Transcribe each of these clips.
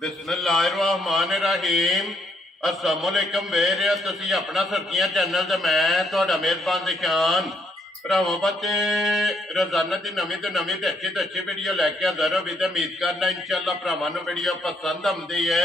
बिस्मिल्लाहिर्रहमानिर्रहीम अस्सलामुअलैकुम वेरे तुसी अपना सर्कियां चैनल ते मैं तुहाडा मेहरबान दिशान भरावों बच्चे रोजाना की नवी तो नवी तो अच्छी वीडियो लैके हाजिर होगी तो उम्मीद करना इंशाअल्लाह भरावां नूं वीडियो पसंद आउंदी है।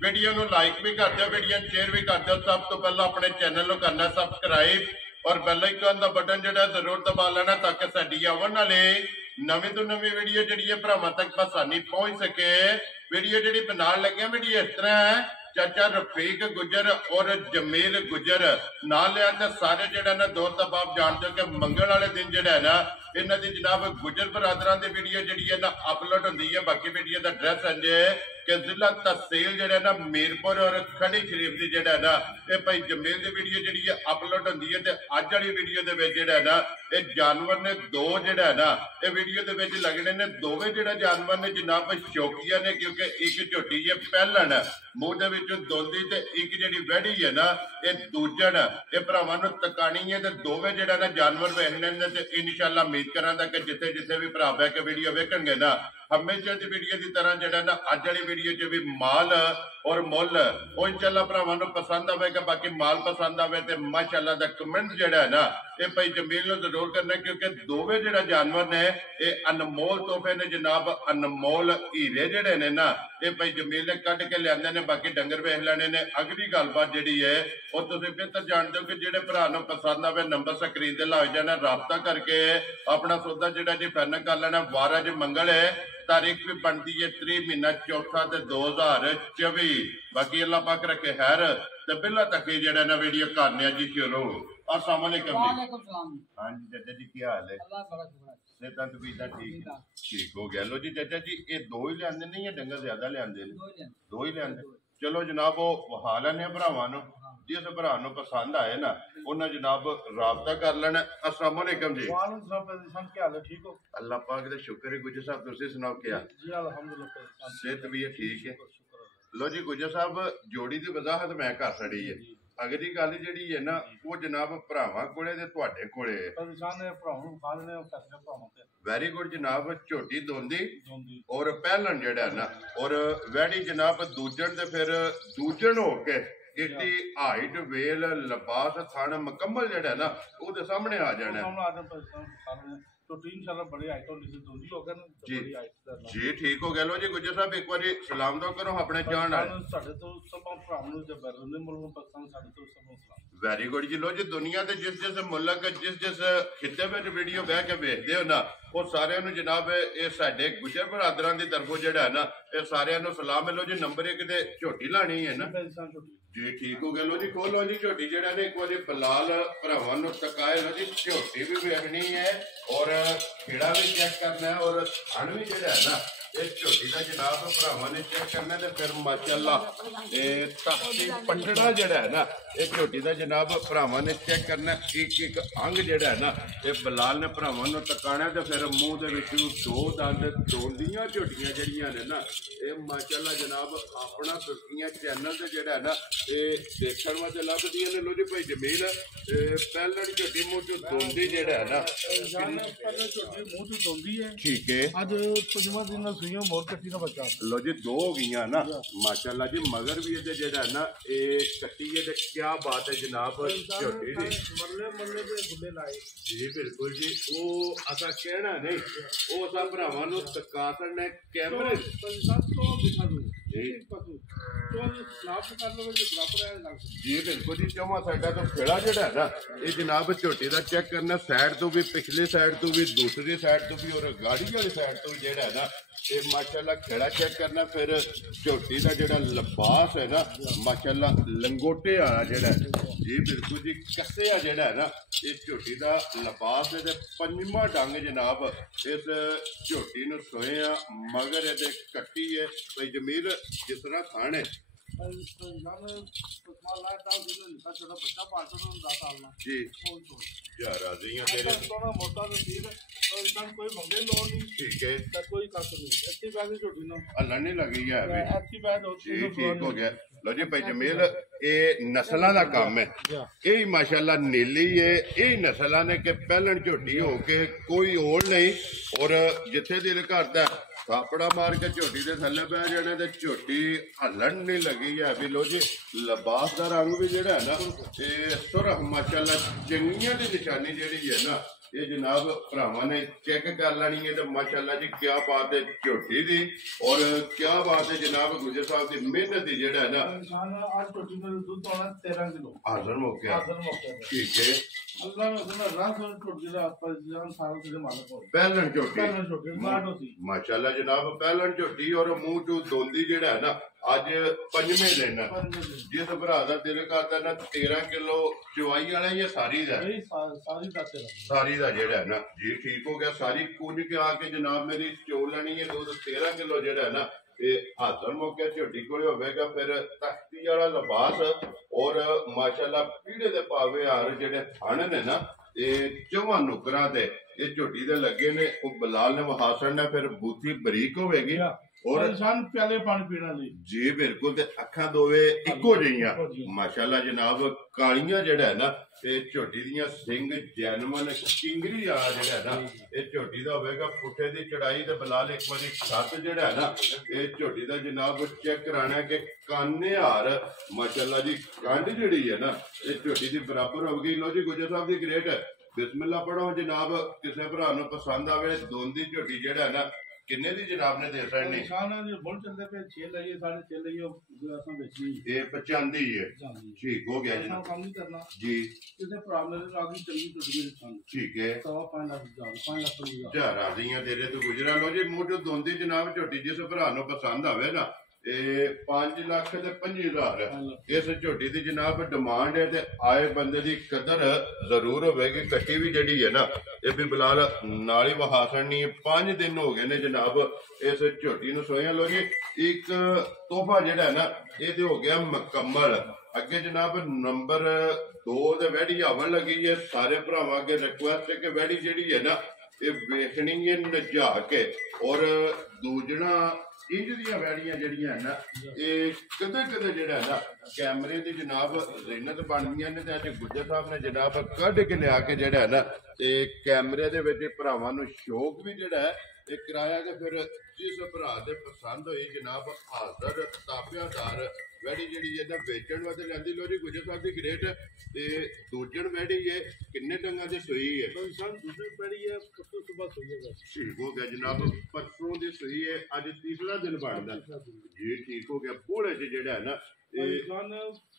वीडियो नूं लाइक भी कर दो, वीडियो शेयर भी कर दो। सब तो पहला अपने चैनल नूं करना सबसक्राइब और बेल आइकन का बटन जो जरूर दबा लेना ताकि साडी आवन वाली नवी तो नवी वीडियो जी भरावां तक आसानी पहुंच सके। वीडियो जी बनाने लगे वीडियो इस तरह है, चाचा रफीक गुजर और जमील गुजर ना लिया तो सारे जो ना दोस्त आप जानते हो कि मंगल वाले दिन जो है ना इन्हों की जनाब गुजर बरादर की वीडियो जी है ना अपलोड होती है। बाकी वीडियो का एड्रैस है कि जिला तहसील जो ना मीरपुर और खड़ी शरीफ की जो ना ये भाई जमील की वीडियो जी अपलोड होती है। अज वाली वीडियो के ना ये जानवर ने दो जो ना ये वीडियो के लगने ने दोवे जो जानवर ने जनाब शौकिया ने, क्योंकि एक झोटी है पहलन मूँह के दोंदी ते एक जी वैड़ी है ना ये दूजन ये भरावां नूं तकानी है। तो दोवे जो ना जानवर वेखने ने तो इंशाअल्लाह उम्मीद करा कि जिथे जिथे भी भरा बह के वीडियो वेखणगे ना हमेशा की वीडियो की तरह जो ना अज वाली वीडियो च भी माल और मुल वो इंशाअल्लाह भरावां नूं पसंद आवेगा। बाकी माल पसंद आवे तो माशाअल्लाह दा कमेंट जिहड़ा है ना ये भाई जमील नूं जरूर करना, क्योंकि दोवे जिहड़ा जानवर ने ये अनमोल तोहफे ने जनाब, अनमोल हीरे जिहड़े ने ना ये भाई जमील ने कढ के लिआंदे ने। बाकी डंगर वेख लेने ने। अगली गलबात जिहड़ी है वो तुसीं बेहतर जानते हो कि जिहड़े भरा नूं पसंद आवे नंबर स्क्रीन ते ला जाना, राबता करके अपना सौदा जिहड़ा जी फाइनल कर लेना। वार अज मंगल है, तारीख भी बनती है 3 महीना चौथा 2024। बाकी अल्लाह पाक रखे खैर ते बिल्ला तक ही जड़ा ना वीडियो करने जी शुरू। अस्सलाम वालेकुम जी। हां जी चाचा जी की हाल है? अल्लाह बड़ा शुक्र है। सेहत तबीयत ठीक है? ठीक हो गया। लो जी चाचा जी ये दो ही लियांदे नहीं है डंगर ज्यादा लियांदे ने? दो ही लियांदे। चलो जनाब वो वहा लैने भरावां नूं, जिस भरा नूं पसंद आए ना उन्हें जनाब राबता कर लेना। अस्सलाम वालेकुम जी। ठीक हो? अल्लाह पाक दा शुक्र है। गुजर साहब तुसीं सुनाओ क्या? जी अल्हम्दुलिल्लाह सेहत भी है ठीक है। लो जी गुजर साहब जोड़ी की वजाहत मैं कर छड़ी है। अगली गल जी है ना वो जनाब भरावां कोले ते तुहाडे कोले वेरी गुड जनाब। झोटी दोंदी और पहलन जड़ा ना और वैड़ी जनाब दूजन ते फिर दूजन हो के इहदी हाइट वेल लिबास थन मुकम्मल जड़ा ना वो सामने आ जाना जी ठीक हो गया। लो जी गुजर साहब एक बार सलाम दो करो अपने जान वेरी गुड जी। लो जी दुनिया के जिस जिस मुल्क जिस जिस खिते में वीडियो बह के वेखते हो ना वो सारे जनाब ये साडे गुजर बरादर की तरफों जड़ा ना ये सारे सलाम है। लो जी नंबर एक झोटी लानी है ना जी ठीक हो गया। लो जी खोलो जी झोटी जड़ा ने एक बार बलाल भरावां नूं तकाए। लो जी झोटी भी वेखनी है और खेड़ा भी चेक करना है और थन भी जड़ा है ना इस झोटी का जनाब भरावां ने चेक करना है। फिर माशाअल्लाह ताकती पंडड़ा जड़ा है ना इस झोटी का जनाब भरावां ने चेक करना। एक एक अंग जड़ा है ना ये बलाल ने भरावां नूं तकाना तो फिर मूँह दे विचों दो दंद दोंदियां झोटियां जड़ियां ने ना ये माशाअल्लाह जनाब अपना सुर्खियां चैनल से जड़ा है ना ये देखण वास्ते लभदियां ने। लो जी भाई जमील पहलड़ झोटी मूँह चों दोंदी जड़ा है ना मूँह चों दोंदी है ठीक है। अज 5वां दिन लो जी दो हो गई ना माशाअल्लाह जी। मगर भी ये जड़ा है ना ये कट्टी है क्या बात है जनाब झोटी दी जी बिल्कुल जी। वो असा कहना नहीं वो असा भरावां नूं तका सकने कैमरे जी बिल्कुल जी। चौवां साइडा तो खेड़ा जड़ा है ना ये जनाब झोटी का चेक करना साइड तो भी पिछली साइड तो भी दूसरी साइड तो भी और गाड़ी वाली साइड तो भी जड़ा है ना ये माशाअल्लाह खेड़ा चेक करना। फिर झोटी का जड़ा लिबास है ना माशाअल्लाह लंगोटे आना जड़ा जी बिल्कुल जी कस्सिया जड़ा है ना ये झोटी का लिबास है। पंजवां डंग जनाब इस झोटी नूं सोए मगर ये कट्टी है भाई जमील जिस तरह खाने जी ठीक है अल्लाह नहीं लगी है जी ठीक हो गया। लो जी भाई जमील ये नस्लों का काम है यही माशाअल्लाह नीली है यही नस्ल ने कि पहलन झोटी हो के कोई होड़ नहीं और जिथे दिल करता ਥਾਪੜਾ ਮਾਰ ਕੇ ਝੋਟੀ ਦੇ ਥੱਲੇ ਬਹਿ ਜਾਣੇ ਤੇ ਝੋਟੀ ਹਲਣ ਨਹੀਂ ਲੱਗੀ ਹੈ ਵੀ ਲੋ ਜੀ ਲਿਬਾਸ ਦਾ ਰੰਗ ਵੀ ਜਿਹੜਾ ਹੈ ਨਾ ਇਹ ਸੁਰਖ ਮਾਸ਼ਾਅੱਲਾ ਚੰਗੀਆਂ ਦੀ ਨਿਸ਼ਾਨੀ ਜਿਹੜੀ ਹੈ ਨਾ ਇਹ ਜਨਾਬ ਭਰਾਵਾਂ ਨੇ ਚੈੱਕ ਕਰ ਲੈਣੀ ਹੈ ਤੇ ਮਾਸ਼ਾਅੱਲਾ ਜੀ ਕੀ ਬਾਤ ਹੈ ਝੋਟੀ ਦੀ ਔਰ ਕੀ ਬਾਤ ਹੈ ਜਨਾਬ ਗੁਜਰ ਸਾਹਿਬ ਦੀ ਮਿਹਨਤ ਦੀ ਜਿਹੜਾ ਹੈ ਨਾ आज ਝੋਟੀ ਦਾ ਦੁੱਧ ਆਉਣਾ 13 ਕਿਲੋ ਹਾਜ਼ਰ ਮੌਕਿਆ ਠੀਕ ਹੈ ਅੱਲਾਹ ਨੇ ਉਹਨਾਂ ਰੰਗ ਔਰ ਝੋਟੀ ਦਾ ਪਰਜਾਨ ਸਾਰਾ ਤੇ ਮਾਲਕ ਹੋ ਪਹਿਲਣ ਝੋਟੀ ਮਾਟੋ ਸੀ ਮਾਸ਼ਾਅੱਲਾ ਜਨਾਬ ਪਹਿਲਣ ਝੋਟੀ ਔਰ ਮੂੰਹ ਚੋਂ ਦੋਂਦੀ ਜਿਹੜਾ ਹੈ ਨਾ ਅੱਜ ਪੰਜਵੇਂ ਦਿਨ ਜਿਸ ਭਰਾ ਦਾ ਦਿਲ ਕਰਦਾ ਨਾ 13 ਕਿਲੋ ਚਵਾਈ ਵਾਲਾ ਹੀ ਸਾਰੀ ਦਾ ਸਾਰੀ ਦਾ ਜਿਹੜਾ ਹੈ ਨਾ ਜੀ ਠੀਕ ਹੋ ਗਿਆ ਸਾਰੀ ਕੁੰਝ ਕੇ ਆ ਕੇ ਜਨਾਬ ਮੇਰੀ ਚੋਲ ਲੈਣੀ ਹੈ ਦੁੱਧ 13 ਕਿਲੋ ਜਿਹੜਾ ਹੈ ਨਾ ਇਹ ਹਾਜ਼ਰ ਮੌਕੇ ਝੋਟੀ ਕੋਲੇ ਹੋਵੇਗਾ ਫਿਰ ਤਖਤੀ ਵਾਲਾ ਲਿਬਾਸ ਔਰ ਮਾਸ਼ਾਅੱਲਾ ਪੀੜੇ ਦੇ ਪਾਵੇ ਹਾਰ ਜਿਹੜੇ ਥਣ ਨੇ ਨਾ ਇਹ ਚੌਵਾਂ ਨੁਕਰਾਂ ਤੇ ਇਹ ਝੋਟੀ ਦੇ ਲੱਗੇ ਨੇ ਉਹ ਬਲਾਲ ਨੇ ਵਹਾਸਣ ਨੇ ਫਿਰ ਬੂਥੀ ਬਰੀਕ ਹੋਵੇਗੀ और इंसान प्याले पानी पीना ली जी बिल्कुल ते अखा दोवे इको जिहियां माशाअल्लाह जनाब कालियां जेड़ा है ना ते झोटी दियां सिंग जैनमन किंगरी आ जेड़ा है ना ये झोटी दा होवेगा पुठे दी चढ़ाई ते बलाल एक बारी छत जेड़ा है ना ये झोटी दा जनाब चेक कराना कि काने हार माशाअल्लाह जी कंड जेड़ी है ना ये झोटी दी बराबर होगी लो जी गुजर साहब दी ग्रेट बिस्मिल्लाह पढ़ो जनाब किसी भरा नूं पसंद आवे दोंदी झोटी जेड़ा है ना किन्ने दी जनाब ने दे सकनी खाना जो बोल चलते पे 6 लइए 6.5 लइए असां बेचनी ये 95 है ठीक हो गया जी काम नहीं करना जी किसे प्रॉब्लम आगे चली तो दुनिया ठीक है तो 5 लाख 5 लाख जा राजियां तेरे तो गुजरा लो जी मुंह दोंदी जनाब झोटी जिस भरा नूं पसंद आवे ना 5 ਲੱਖ ਤੇ 5000 ਇਸ ਝੋਟੀ ਦੀ ਜਨਾਬ ਡਿਮਾਂਡ ਹੈ ਤੇ ਆਏ ਬੰਦੇ ਦੀ ਕਦਰ ਜ਼ਰੂਰ ਹੋਵੇਗੀ ਕੱਟੀ ਵੀ ਜਿਹੜੀ ਹੈ ਨਾ ਇਹ ਵੀ ਬਲਾਲ ਨਾਲ ਹੀ ਵਹਾਸਣੀ 5 ਦਿਨ ਹੋ ਗਏ ਨੇ ਜਨਾਬ ਇਸ ਝੋਟੀ ਨੂੰ ਸੋਇਆ ਲੋ ਜੀ ਇੱਕ ਤੋਹਫਾ ਜਿਹੜਾ ਹੈ ਨਾ ਇਹ ਤੇ ਹੋ ਗਿਆ ਮੁਕੰਮਲ ਅੱਗੇ ਜਨਾਬ ਨੰਬਰ 2 ਤੇ ਵੈੜੀ ਆਵਣ ਲੱਗੀ ਹੈ ਸਾਰੇ ਭਰਾਵਾਂ ਅੱਗੇ ਰਿਕੁਐਸਟ ਹੈ ਕਿ ਵੈੜੀ ਜਿਹੜੀ ਹੈ ਨਾ ਇਹ ਵੇਖਣੀ ਹੈ ਨਜਾ ਕੇ ਔਰ ਦੂਜਣਾ इंज दियां वैड़ियां जड़ियां है ना ये कदे कदे जेड़ा है ना कैमरे दी जनाब ज़ीनत बनदियां ने ते अज गुज्जर साहब ने जनाब कढ के लिया के जेड़ा है ना ते कैमरे दे विच भरावां नूं शौक भी जेड़ा है ये कराया कि फिर जिस भरा दे पसंद होई जनाब हाज़र ताबियादार वैड़ी जेड़ी है ना बेचण वास्ते लैंदी लो जी गुज्जर साहब दी ग्रेट ते दूजण वैड़ी है किन्ने डंगां दी सूई है इंसान दूसरी वैड़ी है परसों सुबह सूई है ठीक हो गया जनाब परसों दी सूई है अज तीसरा दिन बनदा जी ठीक हो गया पूरे च जेड़ा है ना इंसान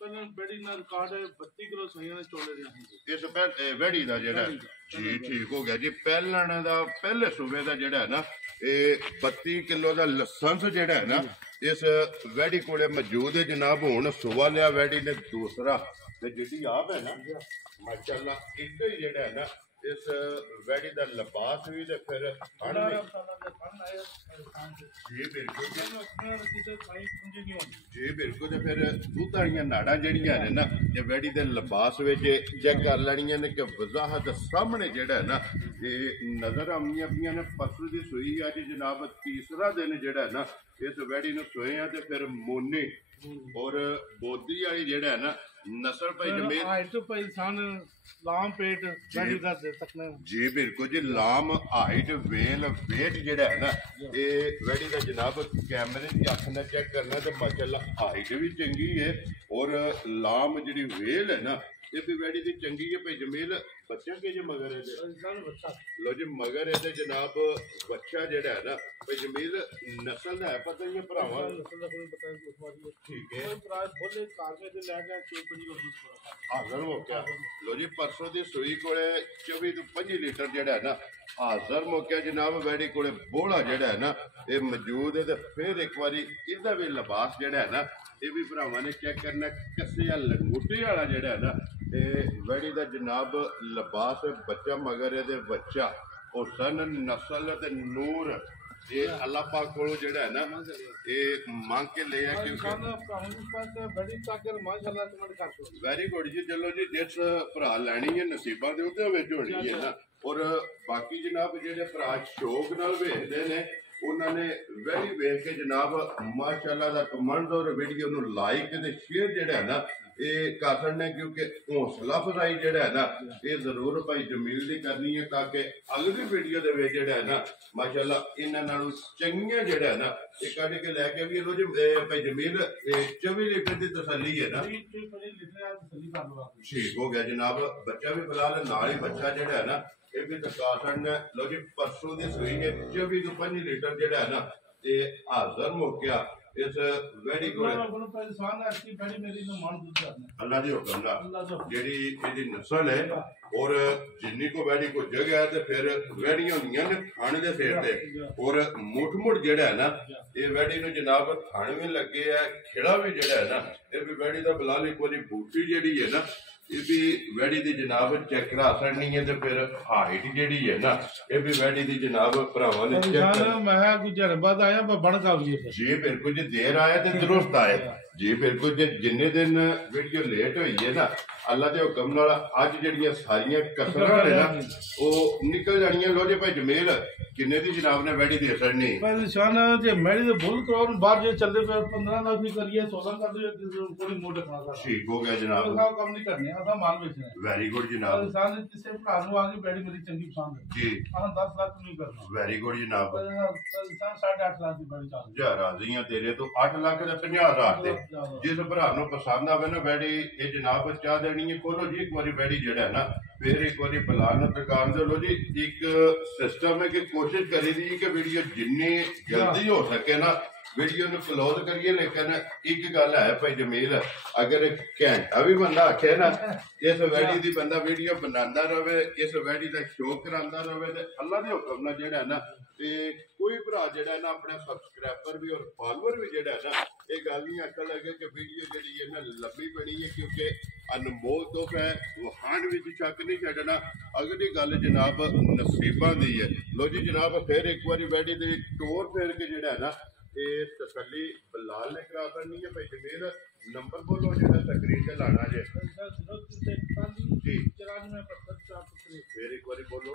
ਪਹਿਲਾਂ ਬੈੜੀ ਨਾਲ ਰਿਕਾਰਡ 32 ਕਿਲੋ ਸਹੀਆਂ ਨੇ ਚੋਲੇ ਦੇ ਇਸ ਵੈੜੀ ਦਾ ਜਿਹੜਾ ਜੀ ਠੀਕ ਹੋ ਗਿਆ ਜੀ ਪਹਿਲਣ ਦਾ ਪਹਿਲੇ ਸੂਬੇ ਦਾ ਜਿਹੜਾ ਹੈ ਨਾ ਇਹ 32 ਕਿਲੋ ਦਾ ਲਾਇਸੈਂਸ ਜਿਹੜਾ ਹੈ ਨਾ ਇਸ ਵੈੜੀ ਕੋਲੇ ਮੌਜੂਦ ਹੈ ਜਨਾਬ ਹੁਣ ਸੁਬਾ ਲਿਆ ਵੈੜੀ ਨੇ ਦੂਸਰਾ ਤੇ ਜਿਹੜੀ ਆਪ ਹੈ ਨਾ ਮਾਸ਼ਾਅੱਲਾ ਇੱਕ ਹੀ ਜਿਹੜਾ ਹੈ ਨਾ इस वैड़ी का लिबास भी तो फिर जी बिल्कुल तो फिर दुध वाली नाड़ा जड़ियां ने ना ये वैड़ी के लिबास चेक कर लैनियां ने कि वजाहत सामने जेड़ा है ना ये नजर आउंदियां पियां ने परसों की सूई अज जनाब तीसरा दिन जेड़ा है ना इस वैड़ी नूं सोए हैं तो फिर मोनी और बोधी वाली जेड़ा है ना नस्ल भाई जमेल लाम पेट जी बिल्कुल जी लाम हाइट वेल वेट जेड़ा है ना ये वैड़ी का जनाब कैमरे की अख ने चेक करना तो माशाअल्लाह हाइट भी चंगी है और लाम जी वेल है ना ये भी वैड़ी की चंगी है भाई जमेल बच्चा के जो मगर है लो जी मगर है जनाब बच्चा जेड़ा है ना भाई जमील नस्ल है पता ही है भरावा ठीक है हाजर मौका लो जी परसों की सूई को 24 तो 25 लीटर जेड़ा है ना हाजर मौका जनाब वैड़ी को बोला जेड़ा है ना ये मौजूद है तो फिर एक बार इसका भी लिबास जेड़ा है ना ये भी भरावां ने चेक करना कस्से लंगूटे वाला जेड़ा है ना ये वैड़ी का जनाब लिबास बच्चा मगर ये बच्चा और सन नस्ल ते नूर ये अल्लाह पाक कोलों जेड़ा है ना ये मांग के ले है वेरी गुड जी चलो जी जिस भरा लैनी है नसीबा दे उत्ते विच होनी है ना ਔਰ ਬਾਕੀ ਜਨਾਬ ਜਿਹੜੇ ਭਰਾ ਸ਼ੌਕ ਨਾਲ ਵੇਖਦੇ ਨੇ ਉਹਨਾਂ ਨੇ ਵੈਰੀ ਵੇਖ ਕੇ ਜਨਾਬ ਮਾਸ਼ਾਅੱਲਾ ਦਾ ਕਮੈਂਟ ਔਰ ਵੀਡੀਓ ਨੂੰ ਲਾਈਕ ਤੇ ਸ਼ੇਅਰ ਜਿਹੜਾ ਹੈ ਨਾ ਇਹ ਕਰ ਸਕਦੇ, ਕਿਉਂਕਿ ਹੌਸਲਾ ਅਫਜ਼ਾਈ ਜਿਹੜਾ ਹੈ ਨਾ ਇਹ ਜ਼ਰੂਰ ਭਾਈ ਜਮੀਲ ਦੀ ਕਰਨੀ ਹੈ ਤਾਂ ਕਿ ਅਗਲੀ ਵੀਡੀਓ ਦੇ ਵਿੱਚ ਜਿਹੜਾ ਹੈ ਨਾ ਮਾਸ਼ਾਅੱਲਾ ਇਹਨਾਂ ਨਾਲੋਂ ਚੰਗੀਆਂ ਜਿਹੜਾ ਹੈ ਨਾ ਇਹ ਕੱਢ ਕੇ ਲੈ ਕੇ ਵੀ ਇਹੋ ਜਿਹੇ ਭਾਈ ਜਮੀਲ 24 ਲੀਟਰ ਦੀ ਤਸੱਲੀ ਹੈ ਨਾ। ਠੀਕ ਹੋ ਗਿਆ ਜਨਾਬ। ਬੱਚਾ ਵੀ ਫਿਲਹਾਲ ਨਾਲ ਹੀ ਬੱਚਾ ਜਿਹੜਾ ਹੈ ਨਾ ਇਹ ਵੀ ਦਿਖਾ ਸਕਦਾ। ਲੋ ਜੀ ਪਰਸੋਂ ਦੀ ਸੂਈ ਹੈ 24 ਤੋਂ 25 ਲੀਟਰ ਜਿਹੜਾ ਹੈ ਨਾ ਇਹ ਹਾਜ਼ਰ ਮੁੱਕਿਆ ਇਸ ਵੈਰੀ ਗੁੱਡ ਅੱਲਾ ਦੇ ਹੁਕਮ ਨਾਲ ਜਿਹੜੀ ਇਹਦੀ ਨਸਲ ਹੈ ਔਰ ਜਿੰਨੀ ਕੋ ਵੈੜੀ ਕੋ ਜਗ੍ਹਾ ਹੈ ਤੇ ਫਿਰ ਵੈੜੀਆਂ ਹੁੰਦੀਆਂ ਨੇ ਥਣ ਦੇ ਸਿਰ ਤੇ ਔਰ ਮੁੱਠ ਜਿਹੜਾ ਹੈ ਨਾ ਇਹ ਵੈੜੀ ਨੂੰ ਜਨਾਬ ਥਣ ਵੀ ਲੱਗੇ ਆ, ਖੇੜਾ ਵੀ ਜਿਹੜਾ ਹੈ ਨਾ ਇਹ ਵੀ ਵੈੜੀ ਦਾ ਬਲਾਲ ਇੱਕ ਵਾਰੀ ਬੂਟੀ ਜਿਹੜੀ ਹੈ ਨਾ ਇਹ ਵੀ ਵੈੜੀ ਦੀ ਜਨਾਬ ਚੈੱਕ ਕਰਾ ਸਕਣੀ ਹੈ ਤੇ ਫਿਰ ਹਾਈਟ ਜਿਹੜੀ ਹੈ ਨਾ ਇਹ ਵੀ ਵੈੜੀ ਦੀ ਜਨਾਬ ਭਰਾਵਾਂ ਨੇ ਚੈੱਕ ਮੈਂ ਗੁਜਰ ਬਾਅਦ ਆਇਆ ਬਣ ਕਾਬਲੀ ਜੀ ਬਿਲਕੁਲ ਜੀ ਦੇਰ ਆਇਆ ਤੇ ਦਰੁਸਤ ਆਇਆ ਜੀ ਬਿਲਕੁਲ ਜੀ। ਜਿੰਨੇ ਦਿਨ ਵੀਡੀਓ ਲੇਟ ਹੋਈ ਹੈ ਨਾ ਅੱਲਾ ਦੇ ਹੁਕਮ ਨਾਲ ਅੱਜ ਜਿਹੜੀਆਂ ਸਾਰੀਆਂ ਕਸਰਾਂ ਨੇ ਨਾ ਉਹ ਨਿਕਲ ਜਾਣੀਆਂ। ਲੋ ਜੀ ਭਾਈ ਜਮੀਲ ਕਿੰਨੇ ਦੀ ਜਨਾਬ ਨੇ ਵੈੜੀ ਦੇ ਛੱਡਣੀ ਭਾਈ ਨਿਸ਼ਾਨ ਜੇ ਮੈਡੀ ਦੇ ਬੁੱਲ ਕਰਾਉਣ ਬਾਹਰ ਜੇ ਚੱਲਦੇ ਪਏ 15 ਲੱਖ ਵੀ ਕਰੀਏ 16 ਕਰ ਦਿਓ ਕੋਈ ਮੋੜ ਰੱਖਣਾ ਠੀਕ ਹੋ ਗਿਆ ਜਨਾਬ। ਕੰਮ ਨਹੀਂ ਕਰਨੇ ਆਦਾ ਮਾਲ ਵੇਚਣਾ ਵੈਰੀ ਗੁੱਡ ਜਨਾਬ। ਨਿਸ਼ਾਨ ਕਿਸੇ ਭਰਾ ਨੂੰ ਆ ਗਈ ਬੈਡੀ ਮੇਰੀ ਚੰਗੀ ਪਸੰਦ ਹੈ ਜੀ ਆਹ 10 ਲੱਖ ਨਹੀਂ ਕਰਨਾ। ਵੈਰੀ ਗੁੱਡ ਜਨਾਬ। ਨਿਸ਼ਾਨ 8.5 ਲੱਖ ਦੀ ਬੈਡੀ ਚੱਲ ਜਾ ਰਾਜ਼ੀਆਂ ਤੇਰੇ ਤੋਂ 8 ਲੱਖ ਤੇ 50,000 ਦੇ ਜਿਸ ਭਰਾ ਨੂੰ ਪਸੰਦ ਆਵੇ ਨਾ ਵੈੜੀ ਇਹ ਜਨਾਬ ਚਾਹ ਦੇਣੀ ਹੈ ਖੋਲੋ ਜੀ ਇੱਕ ਵਾਰੀ ਵੈੜੀ ਜਿਹੜਾ ਹੈ ਨਾ ਫਿਰ ਇੱਕ ਵਾਰੀ ਬਲਾਲ ਨੂੰ ਦੁਕਾਨ ਦੇ ਲੋ ਜੀ। ਇੱਕ ਸਿਸਟਮ ਹੈ ਕਿ ਕੋਸ਼ਿਸ਼ ਕਰੀ ਦੀ ਕਿ ਵੀਡੀਓ ਜਿੰਨੀ ਜਲਦੀ ਹੋ ਸਕੇ ਨਾ ਵੀਡੀਓ ਨੂੰ ਕਲੋਜ਼ ਕਰੀਏ। ਲੇਕਿਨ ਇੱਕ ਗੱਲ ਹੈ ਭਾਈ ਜਮੀਲ ਅਗਰ ਘੰਟਾ ਵੀ ਬੰਦਾ ਆਖੇ ਨਾ ਇਸ ਵੈੜੀ ਦੀ ਬੰਦਾ ਵੀਡੀਓ ਬਣਾਉਂਦਾ ਰਹੇ ਇਸ ਵੈੜੀ ਦਾ ਸ਼ੌਕ ਕਰਾਉਂਦਾ ਰਹੇ ਤੇ ਅੱਲਾ ਦੇ ਹੁਕਮ ਨਾਲ ਜਿਹੜਾ ਨਾ ਤੇ ਕੋਈ ਭਰਾ ਜਿਹੜਾ ਨਾ ਆਪਣੇ ਸਬਸਕ੍ਰਾਈਬਰ ਵੀ ਔਰ ਫਾਲੋਅਰ ਵੀ ਜਿਹੜਾ ਨਾ ਇਹ ਗੱਲ ਨਹੀਂ ਆਖਣ ਲੱਗੇ ਕਿ ਵੀਡੀਓ ਜਿਹੜੀ ਹੈ ਨਾ ਲੰਬੀ ਬਣੀ ਹੈ ਕਿਉਂਕਿ ਅਨਮੋਲ ਤੋਹਫਾ ਹੈ ਵਹਾਨ ਵਿੱਚ ਸ਼ੱਕ ਨਹੀਂ ਛੱਡਣਾ। ਅਗਲੀ ਗੱਲ ਜਨਾਬ ਨਸੀਬਾਂ ਦੀ ਹੈ। ਲੋ ਜੀ ਜਨਾਬ ਫਿਰ ਇੱਕ ਵਾਰੀ ਵੈੜੀ ਦੇ ਟੋਰ ਫੇਰ ਕੇ ਜਿਹੜਾ ਨਾ ਇਹ ਤਸੱਲੀ ਬਲਾਲ ਨੇ ਕਰਾ ਕਰਨੀ ਹੈ। ਭਾਈ ਜਮੀਲ ਨੰਬਰ ਬੋਲੋ ਜਿਹੜਾ ਸਕਰੀਨ ਤੇ ਲਾਣਾ ਜੇ ਜੀ ਫਿਰ ਇੱਕ ਵਾਰੀ ਬੋਲੋ।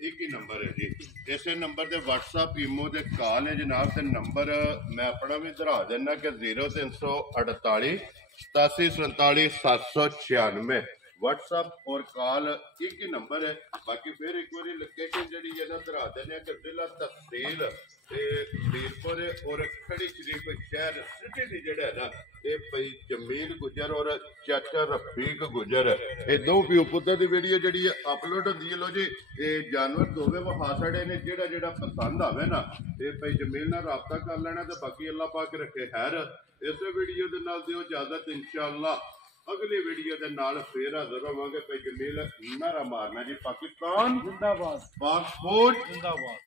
ਇੱਕ ਹੀ ਨੰਬਰ ਹੈ ਜੀ। ਇਸੇ ਨੰਬਰ ਤੇ WhatsApp ਈਮੋ ਤੇ ਕਾਲ ਹੈ ਜਨਾਬ ਤੇ ਨੰਬਰ ਮੈਂ ਆਪਣਾ ਵੀ ਦਰਾ ਦਿੰਦਾ ਕਿ 0348 8747 796 WhatsApp और कॉल एक ही नंबर है। बाकी फिर एक बार लोकेशन जी है ना दरा देने कि जिला तहसील मीरपुर और खड़ी शरीफ शहर सिटी की जड़ा है ना ये भाई जमील गुजर और चाचा रफीक गुजर ये दो प्यो पुत्र की वीडियो जी अपलोड होती है। लो जी ये जानवर दोवे वहा साढ़े ने जेड़ा जेड़ा पसंद आवे ना ये भाई जमील नाल राबता कर लेना तो बाकी अल्लाह पाक रखे खैर। इस वीडियो के नाल दिओ इजाजत इंशाअल्लाह अगली वीडियो के नाल फिर हाजिर होवांगे। भाई जमील नारा मारना जी पाकिस्तान जिंदाबाद पाक फौज जिंदाबाद।